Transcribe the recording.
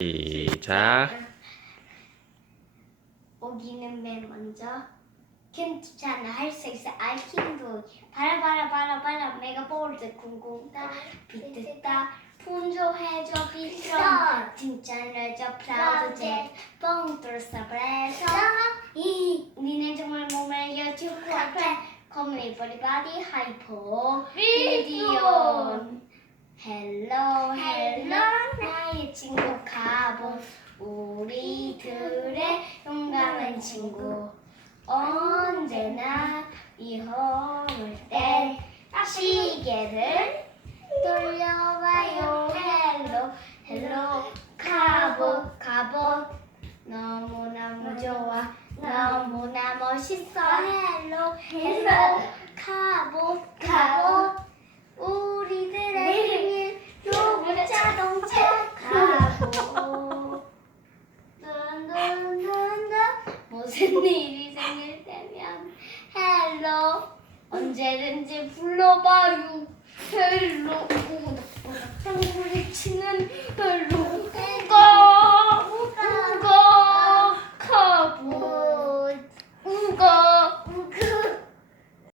시작. 오기는 맨 먼저 괜찮아 할수 있어. 알킹도 바라 바라 바라 바라. 메가볼드 쿵쿵따 비트따 분조해줘 비트럼 칭찬해줘 프라우드 뻥뚫 사브레서 이 니네 정말 몸을 여주고 앞에 커뮤니 버리바디 하이퍼. 비디오 헬로 헬로 나의 친구 가본 우리들의 용감한 친구. 언제나 위험할 때 시계를 돌려봐요. 헬로 헬로 가봇 가봇 너무너무 좋아. 너무나 멋있어. 헬로 헬로 가봇 무슨 일이 생일 때면 헬로 언제든지 불러봐요. 헬로. 오닥오닥 당구를 치는